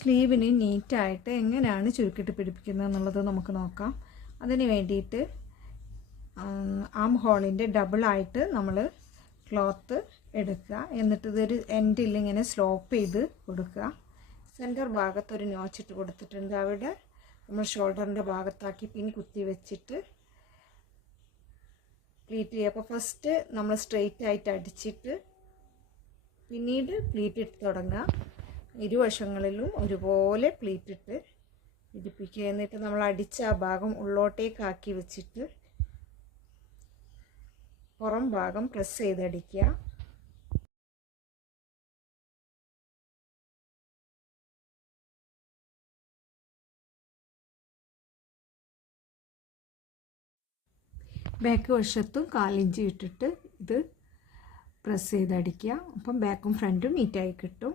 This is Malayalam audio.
സ്ലീവിന് നീറ്റായിട്ട് എങ്ങനെയാണ് ചുരുക്കിട്ട് പിടിപ്പിക്കുന്നത് എന്നുള്ളത് നമുക്ക് നോക്കാം. അതിന് വേണ്ടിയിട്ട് ആം ഹോളിൻ്റെ ഡബിളായിട്ട് നമ്മൾ ക്ലോത്ത് എടുക്കുക. എന്നിട്ട് ഇതൊരു എൻഡിൽ ഇങ്ങനെ സ്ലോപ്പ് ചെയ്ത് കൊടുക്കുക. സെൻറ്റർ ഭാഗത്ത് ഒരു നോച്ചിട്ട് കൊടുത്തിട്ടുണ്ട്. അവിടെ നമ്മൾ ഷോൾഡറിൻ്റെ ഭാഗത്താക്കി പിൻ കുത്തി വെച്ചിട്ട് പ്ലീറ്റ് ചെയ്യുക. അപ്പോൾ ഫസ്റ്റ് നമ്മൾ സ്ട്രെയിറ്റ് ആയിട്ട് അടിച്ചിട്ട് പിന്നീട് പ്ലീറ്റ് ഇട്ട് തുടങ്ങുക. ഇരുവശങ്ങളിലും ഒരുപോലെ പ്ലീറ്റ് ഇട്ട് പിടിപ്പിക്കുക. എന്നിട്ട് നമ്മൾ അടിച്ച ആ ഭാഗം ഉള്ളോട്ടേക്കാക്കി വെച്ചിട്ട് പുറം ഭാഗം പ്രസ് ചെയ്തടിക്കുക. ബാക്ക് വശത്തും 1/4 ഇഞ്ച് ഇട്ടിട്ട് ഇത് പ്രസ് ചെയ്തടിക്കുക. അപ്പം ബാക്കും ഫ്രണ്ടും നീറ്റായി കിട്ടും.